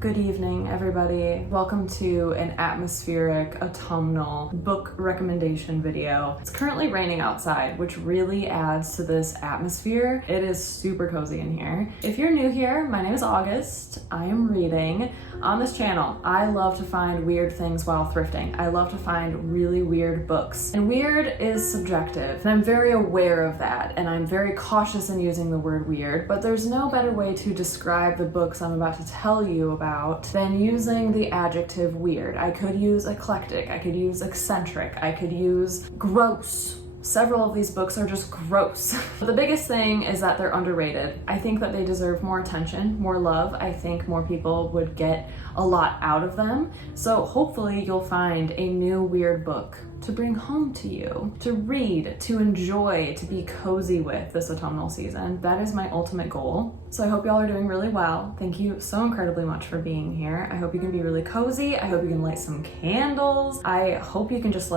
Good evening, everybody. Welcome to an atmospheric, autumnal book recommendation video. It's currently raining outside, which really adds to this atmosphere. It is super cozy in here. If you're new here, my name is August. I am reading. On this channel, I love to find weird things while thrifting. I love to find really weird books. And weird is subjective, and I'm very aware of that, and I'm very cautious in using the word weird, but there's no better way to describe the books I'm about to tell you about than using the adjective weird. I could use eclectic, I could use eccentric, I could use gross. Several of these books are just gross. The biggest thing is that they're underrated. I think that they deserve more attention, more love. I think more people would get a lot out of them. So hopefully you'll find a new weird book to bring home to you, to read, to enjoy, to be cozy with this autumnal season. That is my ultimate goal. So I hope y'all are doing really well. Thank you so incredibly much for being here. I hope you can be really cozy. I hope you can light some candles. I hope you can just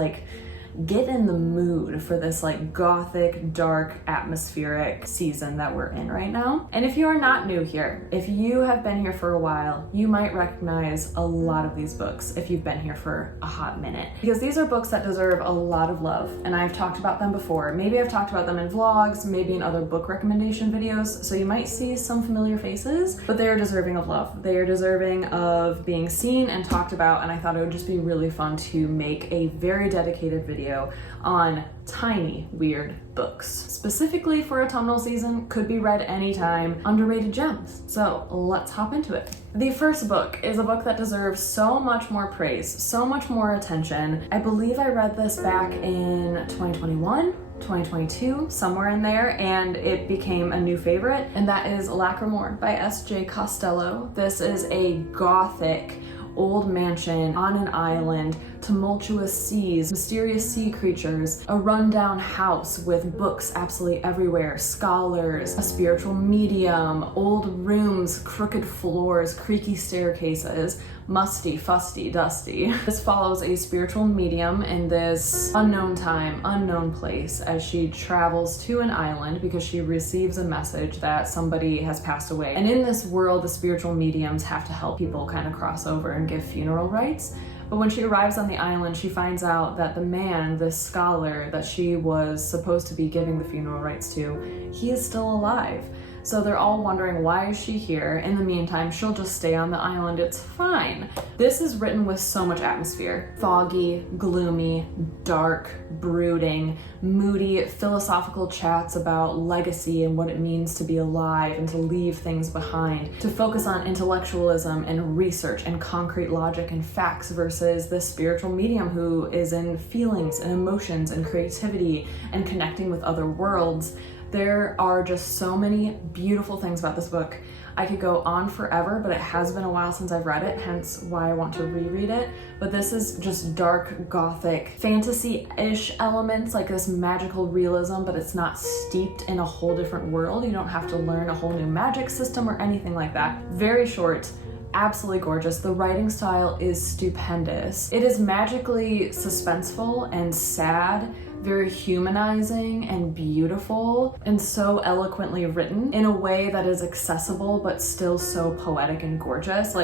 get in the mood for this gothic, dark, atmospheric season that we're in right now. And if you are not new here, if you have been here for a while, you might recognize a lot of these books if you've been here for a hot minute. Because these are books that deserve a lot of love, and I've talked about them before. Maybe I've talked about them in vlogs, maybe in other book recommendation videos, so you might see some familiar faces, but they are deserving of love. They are deserving of being seen and talked about, and I thought it would just be really fun to make a very dedicated video on tiny weird books. Specifically for autumnal season, could be read anytime, underrated gems. So let's hop into it. The first book is a book that deserves so much more praise, so much more attention. I believe I read this back in 2021, 2022, somewhere in there, and it became a new favorite, and that is Lacrimore by SJ Costello. This is a gothic old mansion on an island, tumultuous seas, mysterious sea creatures, a rundown house with books absolutely everywhere, scholars, a spiritual medium, old rooms, crooked floors, creaky staircases, musty, fusty, dusty. This follows a spiritual medium in this unknown time, unknown place as she travels to an island because she receives a message that somebody has passed away. And in this world, the spiritual mediums have to help people kind of cross over and give funeral rites. But when she arrives on the island, she finds out that the man, this scholar that she was supposed to be giving the funeral rites to, he is still alive. So they're all wondering, why is she here? In the meantime, she'll just stay on the island, it's fine. This is written with so much atmosphere. Foggy, gloomy, dark, brooding, moody, philosophical chats about legacy and what it means to be alive and to leave things behind, to focus on intellectualism and research and concrete logic and facts versus the spiritual medium who is in feelings and emotions and creativity and connecting with other worlds. There are just so many beautiful things about this book. I could go on forever, but it has been a while since I've read it, hence why I want to reread it. But this is just dark, gothic, fantasy-ish elements, like this magical realism, but it's not steeped in a whole different world. You don't have to learn a whole new magic system or anything like that. Very short, absolutely gorgeous. The writing style is stupendous. It is magically suspenseful and sad, very humanizing and beautiful, and so eloquently written in a way that is accessible but still so poetic and gorgeous.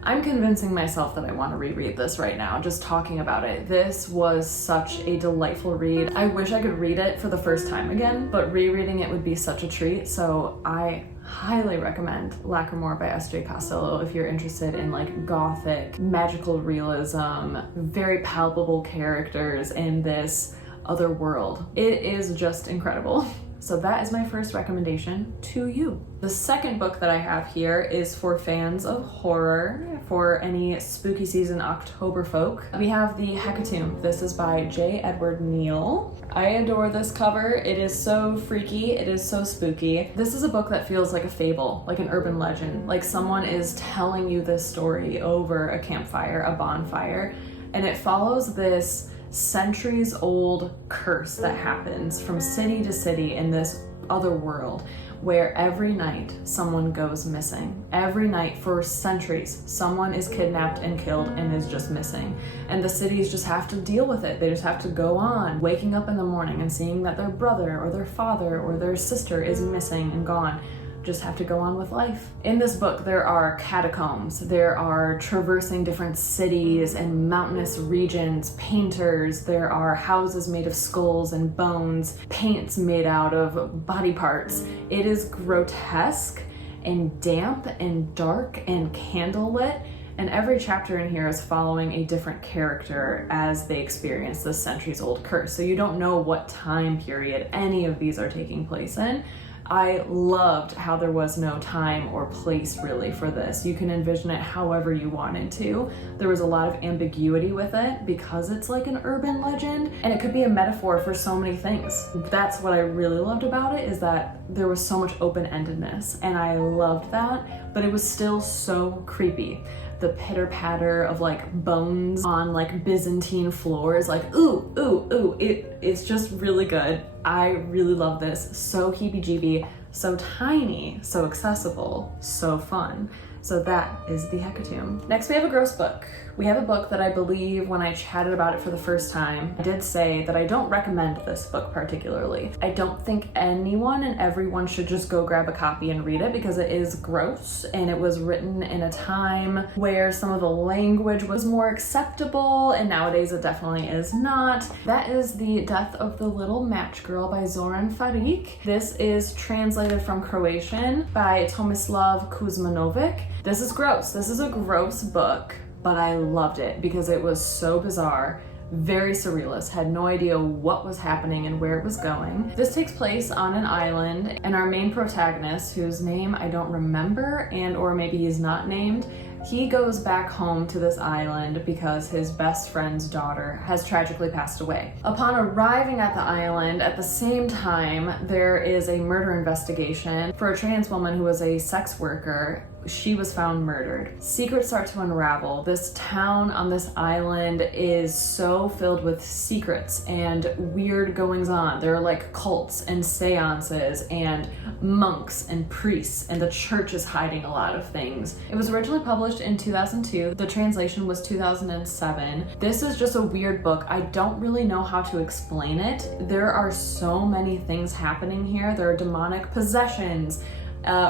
I'm convincing myself that I want to reread this right now, just talking about it. This was such a delightful read. I wish I could read it for the first time again, but rereading it would be such a treat, so I highly recommend Lacrimore by SJ Costello if you're interested in gothic, magical realism, very palpable characters in this other world. It is just incredible. So that is my first recommendation to you. The second book that I have here is for fans of horror, for any spooky season October folk. We have the Hecatomb. This is by J. Edward Neill. I adore this cover. It is so freaky, it is so spooky. This is a book that feels like a fable, like an urban legend, like someone is telling you this story over a campfire, a bonfire, and it follows this centuries-old curse that happens from city to city in this other world, where every night someone goes missing. Every night for centuries, someone is kidnapped and killed and is just missing. And the cities just have to deal with it. They just have to go on, waking up in the morning and seeing that their brother or their father or their sister is missing and gone. just have to go on with life. In this book, there are catacombs, there are traversing different cities and mountainous regions, painters, there are houses made of skulls and bones, paints made out of body parts. It is grotesque and damp and dark and candlelit, and every chapter in here is following a different character as they experience this centuries-old curse. So you don't know what time period any of these are taking place in. I loved how there was no time or place really for this. You can envision it however you wanted to. There was a lot of ambiguity with it because it's like an urban legend, and it could be a metaphor for so many things. That's what I really loved about it, is that there was so much open-endedness, and I loved that, but it was still so creepy. The pitter-patter of like bones on like Byzantine floors, like ooh, ooh, ooh, it's just really good. I really love this. So heebie-jeebie, so tiny, so accessible, so fun. So that is the Hecatomb. Next we have a gross book. We have a book that I believe when I chatted about it for the first time, I did say that I don't recommend this book particularly. I don't think anyone and everyone should just go grab a copy and read it because it is gross, and it was written in a time where some of the language was more acceptable, and nowadays it definitely is not. That is The Death of the Little Match Girl by Zoran Ferić. This is translated from Croatian by Tomislav Kuzmanovic. This is gross. This is a gross book, but I loved it because it was so bizarre, very surrealist, had no idea what was happening and where it was going. This takes place on an island, and our main protagonist, whose name I don't remember, and or maybe he's not named, he goes back home to this island because his best friend's daughter has tragically passed away. Upon arriving at the island, at the same time, there is a murder investigation for a trans woman who was a sex worker. She was found murdered. Secrets start to unravel. This town on this island is so filled with secrets and weird goings on. There are like cults and seances and monks and priests, and the church is hiding a lot of things. It was originally published in 2002. The translation was 2007. This is just a weird book. I don't really know how to explain it. There are so many things happening here. There are demonic possessions,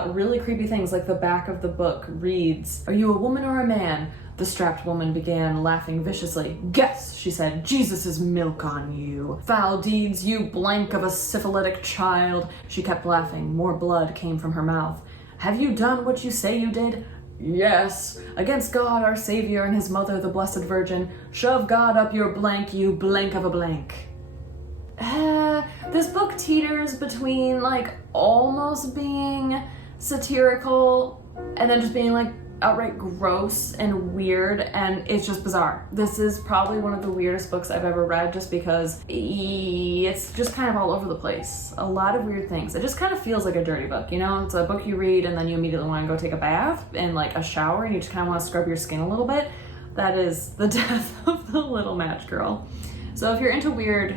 really creepy things, like the back of the book reads, "Are you a woman or a man?" The strapped woman began laughing viciously. "Guess," she said, "Jesus' milk on you. Foul deeds, you blank of a syphilitic child." She kept laughing. More blood came from her mouth. "Have you done what you say you did?" "Yes, against God, our Savior, and his mother, the Blessed Virgin. Shove God up your blank, you blank of a blank." This book teeters between like almost being satirical and then just being like outright gross and weird, and it's just bizarre. This is probably one of the weirdest books I've ever read just because it's just kind of all over the place. A lot of weird things. It just kind of feels like a dirty book, you know? It's a book you read and then you immediately want to go take a bath and like a shower, and you just kind of want to scrub your skin a little bit. That is The Death of the Little Match Girl. So if you're into weird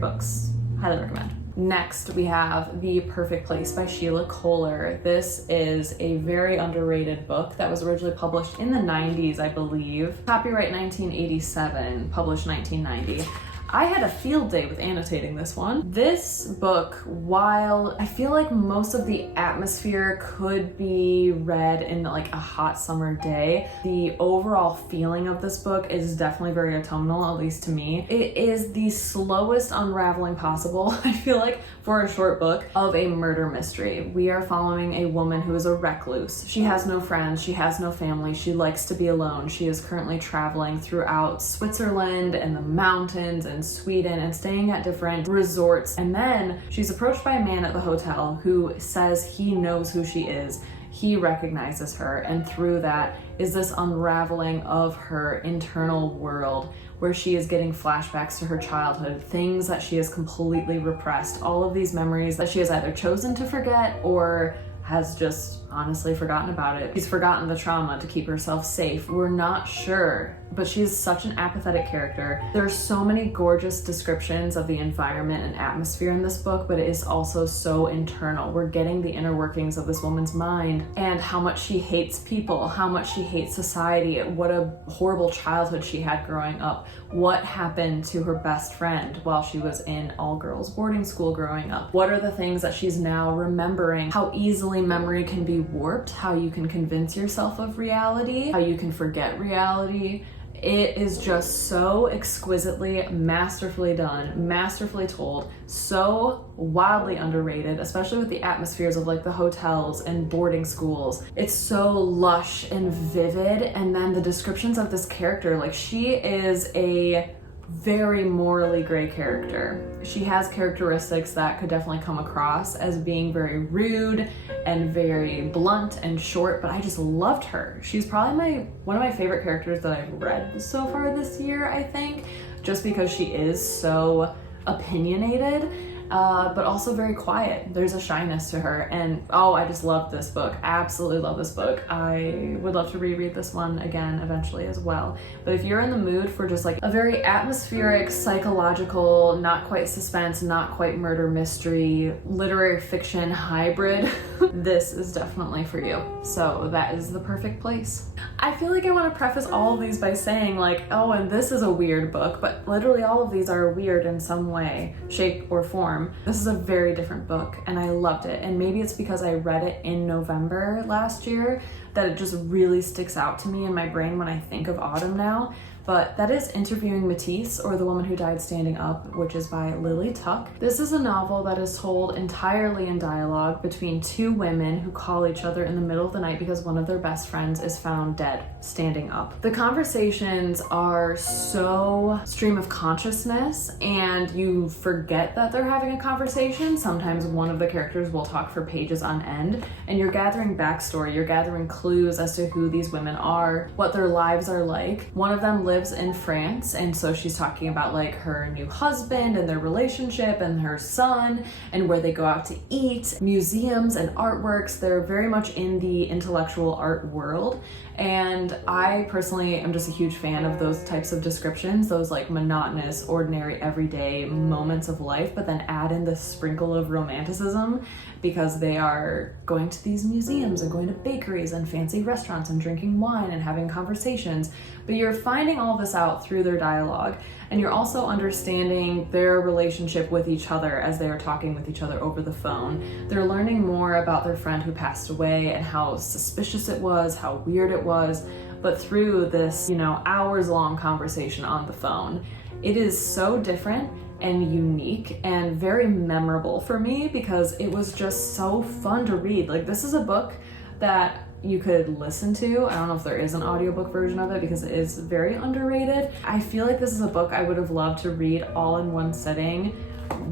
books, highly recommend. Next, we have The Perfect Place by Sheila Kohler. This is a very underrated book that was originally published in the 90s, I believe. Copyright 1987, published 1990. I had a field day with annotating this one. This book, while I feel like most of the atmosphere could be read in like a hot summer day, the overall feeling of this book is definitely very autumnal, at least to me. It is the slowest unraveling possible, I feel like, for a short book of a murder mystery. We are following a woman who is a recluse. She has no friends, she has no family, she likes to be alone. She is currently traveling throughout Switzerland and the mountains and Sweden and staying at different resorts, and then she's approached by a man at the hotel who says he knows who she is. He recognizes her, and through that is this unraveling of her internal world where she is getting flashbacks to her childhood, things that she has completely repressed, all of these memories that she has either chosen to forget or has just honestly forgotten about it. She's forgotten the trauma to keep herself safe. We're not sure, but she's such an apathetic character. There's so many gorgeous descriptions of the environment and atmosphere in this book, but it is also so internal. We're getting the inner workings of this woman's mind and how much she hates people, how much she hates society, what a horrible childhood she had growing up, what happened to her best friend while she was in all-girls boarding school growing up, what are the things that she's now remembering, how easily memory can be warped, how you can convince yourself of reality, how you can forget reality. It is just so exquisitely, masterfully done, masterfully told, so wildly underrated, especially with the atmospheres of like the hotels and boarding schools. It's so lush and vivid, and then the descriptions of this character, like she is a very morally gray character. She has characteristics that could definitely come across as being very rude and very blunt and short, but I just loved her. She's probably one of my favorite characters that I've read so far this year, I think, just because she is so opinionated, but also very quiet. There's a shyness to her, and oh, I just love this book. Absolutely love this book. I would love to reread this one again eventually as well. But if you're in the mood for just like a very atmospheric, psychological, not quite suspense, not quite murder mystery, literary fiction hybrid, this is definitely for you. So that is the perfect place. I feel like I want to preface all of these by saying like, oh, and this is a weird book, but literally all of these are weird in some way, shape, or form. This is a very different book and I loved it, and maybe it's because I read it in November last year that it just really sticks out to me in my brain when I think of autumn now. But that is Interviewing Matisse, or The Woman Who Died Standing Up, which is by Lily Tuck. This is a novel that is told entirely in dialogue between two women who call each other in the middle of the night because one of their best friends is found dead, standing up. The conversations are so stream of consciousness, and you forget that they're having a conversation. Sometimes one of the characters will talk for pages on end, and you're gathering backstory, you're gathering clues as to who these women are, what their lives are like. One of them lives in France, and so she's talking about like her new husband and their relationship and her son and where they go out to eat, museums and artworks. They're very much in the intellectual art world, and I personally am just a huge fan of those types of descriptions, those like monotonous, ordinary, everyday moments of life, but then add in this sprinkle of romanticism because they are going to these museums and going to bakeries and fancy restaurants and drinking wine and having conversations. But you're finding all this out through their dialogue, and you're also understanding their relationship with each other as they are talking with each other over the phone. They're learning more about their friend who passed away and how suspicious it was, how weird it was, but through this, hours-long conversation on the phone. It is so different and unique and very memorable for me because it was just so fun to read. Like, this is a book that you could listen to. I don't know if there is an audiobook version of it because it is very underrated. I feel like this is a book I would have loved to read all in one sitting,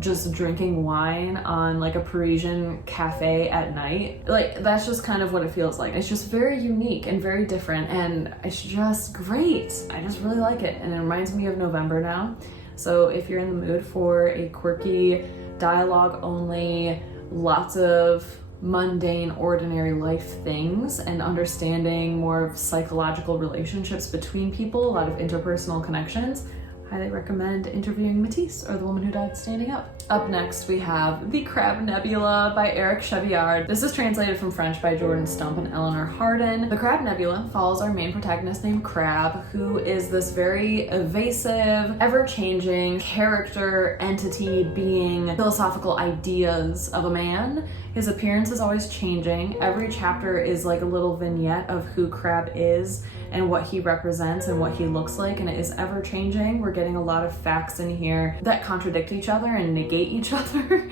just drinking wine on like a Parisian cafe at night. Like, that's just kind of what it feels like. It's just very unique and very different, and it's just great. I just really like it, and it reminds me of November now. So if you're in the mood for a quirky, dialogue only, lots of mundane, ordinary life things, and understanding more of psychological relationships between people, a lot of interpersonal connections, highly recommend Interviewing Matisse, or The Woman Who Died Standing Up. Up next, we have The Crab Nebula by Éric Chevillard. This is translated from French by Jordan Stump and Eleanor Harden. The Crab Nebula follows our main protagonist named Crab, who is this very evasive, ever-changing character, entity, being, philosophical ideas of a man. His appearance is always changing. Every chapter is like a little vignette of who Crab is and what he represents and what he looks like, and it is ever changing. We're getting a lot of facts in here that contradict each other and negate each other.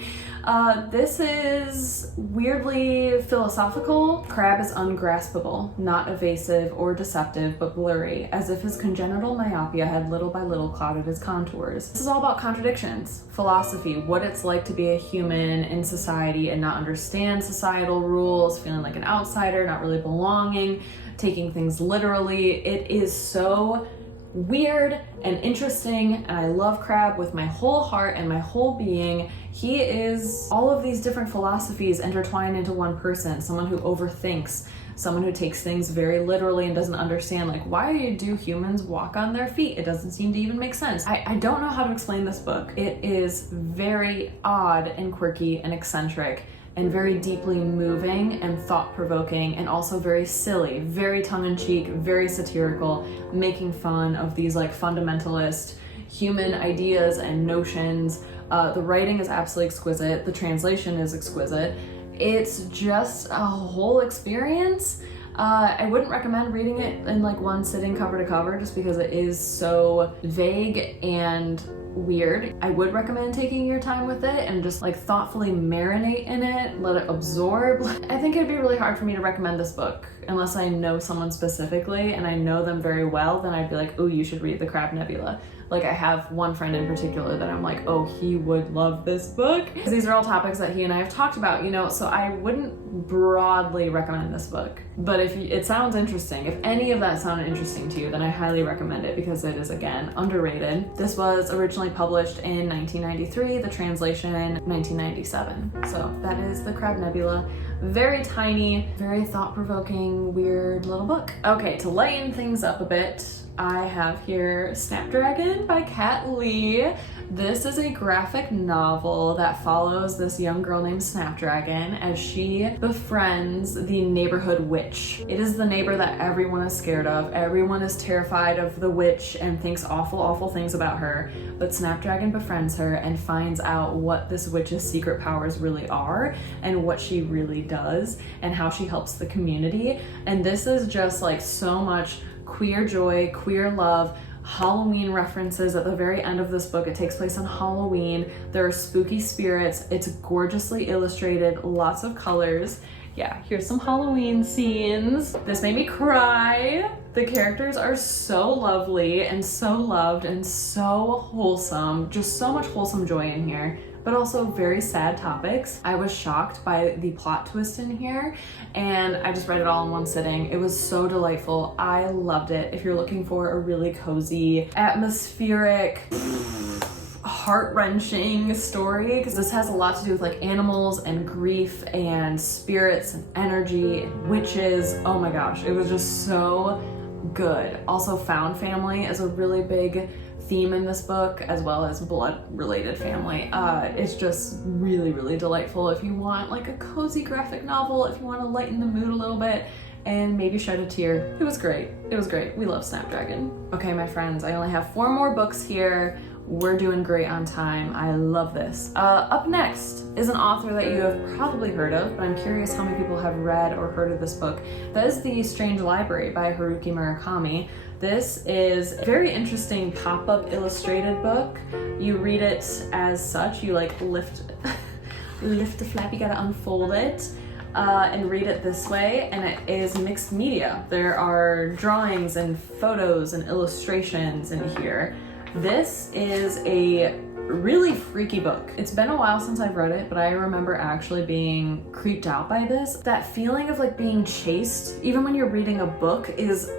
This is weirdly philosophical. Crab is ungraspable, not evasive or deceptive, but blurry, as if his congenital myopia had little by little clouded his contours. This is all about contradictions, philosophy, what it's like to be a human in society and not understand societal rules, feeling like an outsider, not really belonging, taking things literally. It is so weird and interesting, and I love Crabbe with my whole heart and my whole being. He is all of these different philosophies intertwined into one person, someone who overthinks, someone who takes things very literally and doesn't understand, like, why do humans walk on their feet? It doesn't seem to even make sense. I don't know how to explain this book. It is very odd and quirky and eccentric and very deeply moving and thought-provoking, and also very silly, very tongue-in-cheek, very satirical, making fun of these like fundamentalist human ideas and notions. The writing is absolutely exquisite. The translation is exquisite. It's just a whole experience. I wouldn't recommend reading it in like one sitting cover to cover just because it is so vague and weird. I would recommend taking your time with it and just like thoughtfully marinate in it, let it absorb. I think it'd be really hard for me to recommend this book unless I know someone specifically and I know them very well. Then I'd be like, oh, you should read The Crabbe Nebula. Like, I have one friend in particular that I'm like, oh, he would love this book. These are all topics that he and I have talked about, you know, so I wouldn't broadly recommend this book. But if it sounds interesting, if any of that sounded interesting to you, then I highly recommend it because it is, again, underrated. This was originally published in 1993, the translation 1997. So that is The Crabbe Nebula. Very tiny, very thought-provoking, weird little book. Okay, to lighten things up a bit, I have here Snapdragon by Kat Leyh. This is a graphic novel that follows this young girl named Snapdragon as she befriends the neighborhood witch. It is the neighbor that everyone is scared of. Everyone is terrified of the witch and thinks awful, awful things about her. But Snapdragon befriends her and finds out what this witch's secret powers really are and what she really does and how she helps the community. And this is just like so much queer joy, queer love, Halloween references at the very end of this book. It takes place on Halloween. There are spooky spirits. It's gorgeously illustrated, lots of colors. Yeah, here's some Halloween scenes. This made me cry. The characters are so lovely and so loved and so wholesome. Just so much wholesome joy in here, but also very sad topics. I was shocked by the plot twist in here, and I just read it all in one sitting. It was so delightful. I loved it. If you're looking for a really cozy, atmospheric, heart-wrenching story, because this has a lot to do with like animals and grief and spirits and energy and witches. Oh my gosh, it was just so good. Also, found family is a really big theme in this book, as well as blood-related family. It's just really, really delightful if you want like a cozy graphic novel, if you want to lighten the mood a little bit and maybe shed a tear. It was great. It was great. We love Snapdragon. Okay, my friends, I only have 4 more books here. We're doing great on time. I love this. Up next is an author that you have probably heard of, but I'm curious how many people have read or heard of this book. That is The Strange Library by Haruki Murakami. This is a very interesting pop-up illustrated book. You read it as such. You like lift the flap, you gotta unfold it. And read it this way, and it is mixed media. There are drawings and photos and illustrations in here. This is a really freaky book. It's been a while since I've read it, but I remember actually being creeped out by this. That feeling of like being chased, even when you're reading a book, is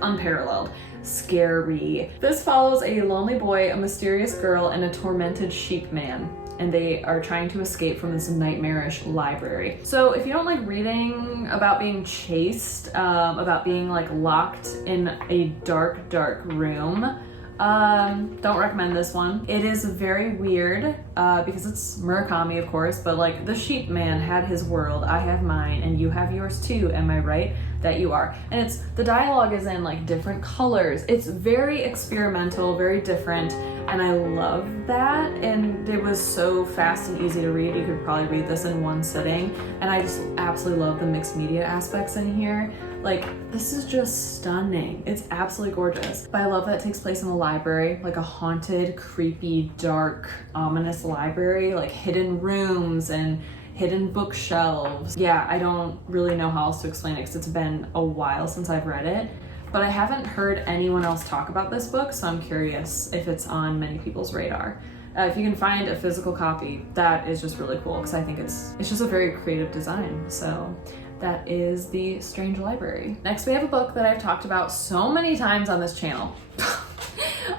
unparalleled. Scary. This follows a lonely boy, a mysterious girl, and a tormented sheep man, and they are trying to escape from this nightmarish library. So if you don't like reading about being chased, about being like locked in a dark, dark room, don't recommend this one. It is very weird because it's Murakami, of course, but like the sheep man had his world, I have mine, and you have yours too, am I right? That you are. And the dialogue is in like different colors. It's very experimental, very different, and I love that. And it was so fast and easy to read. You could probably read this in one sitting. And I just absolutely love the mixed media aspects in here. Like, this is just stunning. It's absolutely gorgeous. But I love that it takes place in a library, like a haunted, creepy, dark, ominous library, like hidden rooms and hidden bookshelves. Yeah, I don't really know how else to explain it because it's been a while since I've read it, but I haven't heard anyone else talk about this book, so I'm curious if it's on many people's radar. If you can find a physical copy, that is just really cool because I think it's just a very creative design. So that is The Strange Library. Next, we have a book that I've talked about so many times on this channel.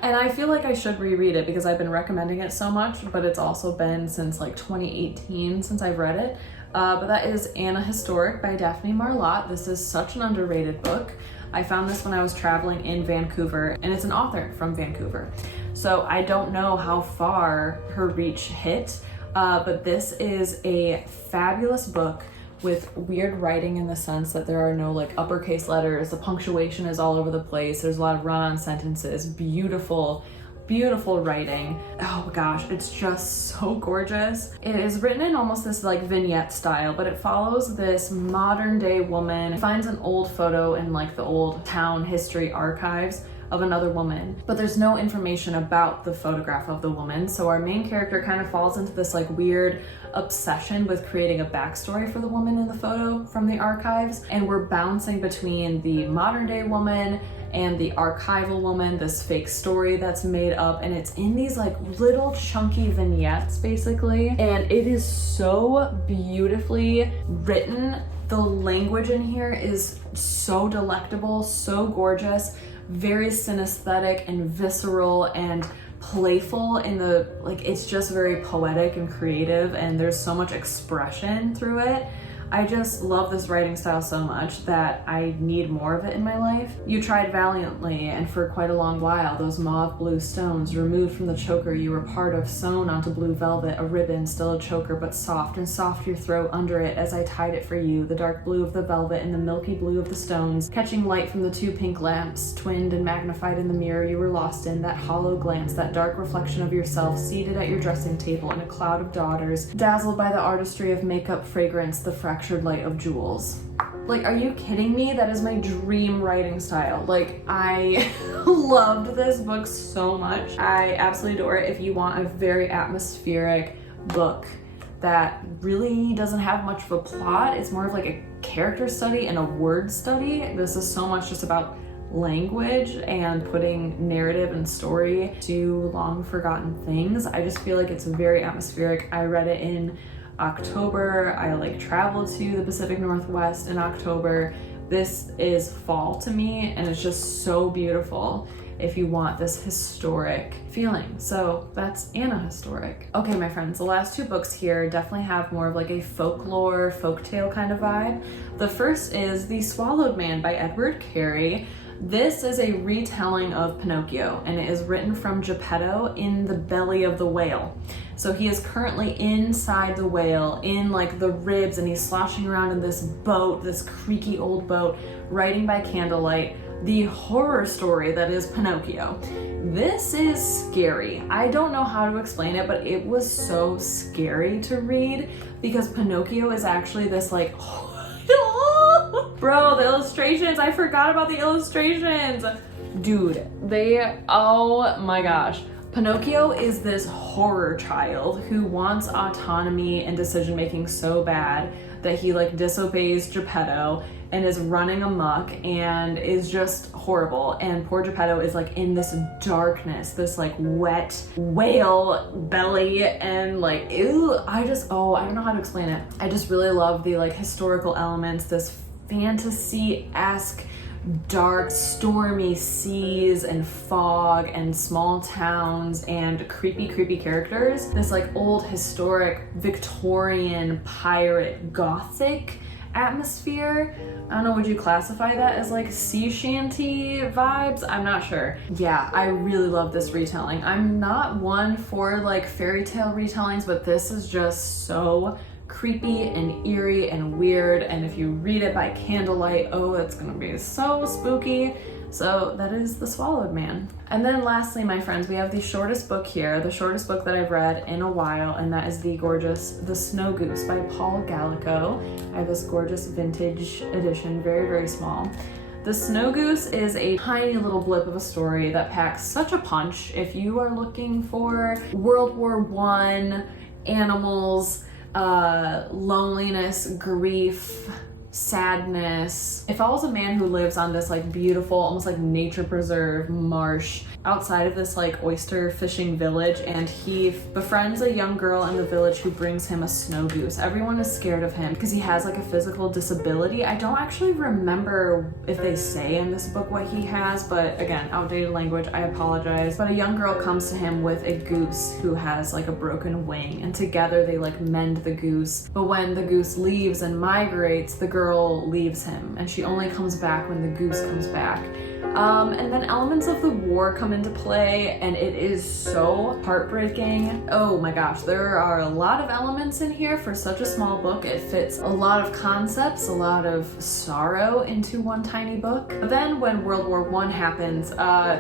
And I feel like I should reread it because I've been recommending it so much, but it's also been since like 2018 since I've read it. But that is Anna Historic by Daphne Marlatt. This is such an underrated book. I found this when I was traveling in Vancouver, and it's an author from Vancouver. So I don't know how far her reach hit, but this is a fabulous book with weird writing in the sense that there are no like uppercase letters. The punctuation is all over the place. There's a lot of run-on sentences. Beautiful, beautiful writing. Oh gosh, it's just so gorgeous. It is written in almost this like vignette style, but it follows this modern day woman, finds an old photo in like the old town history archives of another woman, but there's no information about the photograph of the woman. So our main character kind of falls into this like weird obsession with creating a backstory for the woman in the photo from the archives. And we're bouncing between the modern day woman and the archival woman, this fake story that's made up, and it's in these like little chunky vignettes basically. And it is so beautifully written. The language in here is so delectable, so gorgeous, very synesthetic and visceral and playful in the, like, it's just very poetic and creative, and there's so much expression through it. I just love this writing style so much that I need more of it in my life. You tried valiantly, and for quite a long while, those mauve blue stones removed from the choker you were part of, sewn onto blue velvet, a ribbon, still a choker, but soft, and soft your throat under it as I tied it for you, the dark blue of the velvet and the milky blue of the stones, catching light from the two pink lamps, twinned and magnified in the mirror you were lost in, that hollow glance, that dark reflection of yourself, seated at your dressing table in a cloud of daughters, dazzled by the artistry of makeup, fragrance, the fractured light of jewels. Like, are you kidding me? That is my dream writing style. Like, I loved this book so much. I absolutely adore it. If you want a very atmospheric book that really doesn't have much of a plot, it's more of like a character study and a word study. This is so much just about language and putting narrative and story to long forgotten things. I just feel like it's very atmospheric. I read it in October. I like traveled to the Pacific Northwest in October. This is fall to me, and it's just so beautiful if you want this historic feeling. So that's Anna Historic. Okay, my friends, the last two books here definitely have more of like a folklore, folktale kind of vibe. The first is The Swallowed Man by Edward Carey. This is a retelling of Pinocchio, and it is written from Geppetto in the belly of the whale. So he is currently inside the whale, in like the ribs, and he's sloshing around in this boat, this creaky old boat, writing by candlelight the horror story that is Pinocchio. This is scary. I don't know how to explain it, but it was so scary to read because Pinocchio is actually this like bro, the illustrations, I forgot about the illustrations. Dude, oh my gosh. Pinocchio is this horror child who wants autonomy and decision making so bad that he like disobeys Geppetto and is running amok and is just horrible. And poor Geppetto is like in this darkness, this like wet whale belly, and like, ew, I don't know how to explain it. I just really love the like historical elements, this fantasy-esque dark, stormy seas and fog and small towns and creepy, creepy characters. This like old historic Victorian pirate gothic atmosphere. I don't know, would you classify that as like sea shanty vibes? I'm not sure. Yeah, I really love this retelling. I'm not one for like fairy tale retellings, but this is just so creepy and eerie and weird, and if you read it by candlelight, oh, it's gonna be so spooky. So that is The Swallowed Man. And then lastly, my friends, we have the shortest book here, the shortest book that I've read in a while, and that is the gorgeous The Snow Goose by Paul Gallico. I have this gorgeous vintage edition, very, very small. The Snow Goose is a tiny little blip of a story that packs such a punch. If you are looking for World War I, animals, loneliness, grief, sadness. It follows a man who lives on this like beautiful, almost like nature preserve marsh outside of this like oyster fishing village, and he befriends a young girl in the village who brings him a snow goose. Everyone is scared of him because he has like a physical disability. I don't actually remember if they say in this book what he has, but again, outdated language, I apologize. But a young girl comes to him with a goose who has like a broken wing, and together they like mend the goose. But when the goose leaves and migrates, the girl leaves him, and she only comes back when the goose comes back. And then elements of the war come into play, and it is so heartbreaking. Oh my gosh, there are a lot of elements in here for such a small book. It fits a lot of concepts, a lot of sorrow into one tiny book. But then when World War I happens,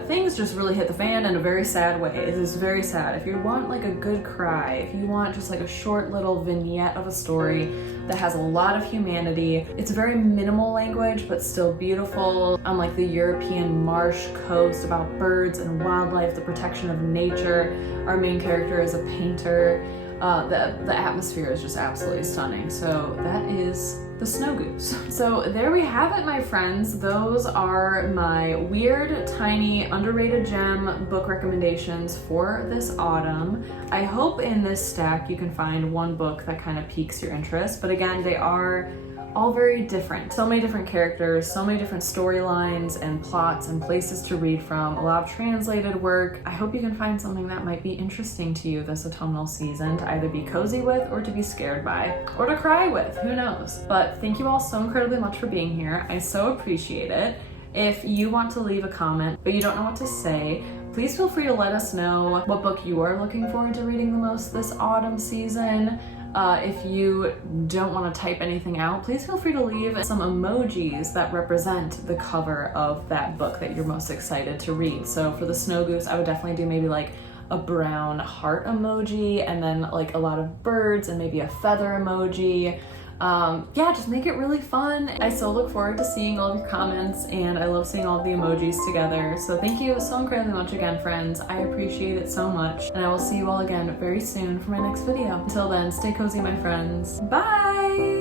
things just really hit the fan in a very sad way. It is very sad. If you want like a good cry, if you want just like a short little vignette of a story that has a lot of humanity, it's very minimal language, but still beautiful. On like the European marsh coast, about birds and wildlife, the protection of nature. Our main character is a painter. The atmosphere is just absolutely stunning. So that is the Snow Goose. So there we have it, my friends. Those are my weird, tiny, underrated gem book recommendations for this autumn. I hope in this stack you can find one book that kind of piques your interest, but again, they are all very different. So many different characters, so many different storylines and plots and places to read from, a lot of translated work. I hope you can find something that might be interesting to you this autumnal season to either be cozy with or to be scared by or to cry with, who knows. But thank you all so incredibly much for being here. I so appreciate it. If you want to leave a comment but you don't know what to say, please feel free to let us know what book you are looking forward to reading the most this autumn season. If you don't want to type anything out, please feel free to leave some emojis that represent the cover of that book that you're most excited to read. So for the Snow Goose, I would definitely do maybe like a brown heart emoji, and then like a lot of birds and maybe a feather emoji. Yeah, just make it really fun. I so look forward to seeing all of your comments, and I love seeing all of the emojis together. So thank you so incredibly much again, friends. I appreciate it so much, and I will see you all again very soon for my next video. Until then, stay cozy, my friends. Bye!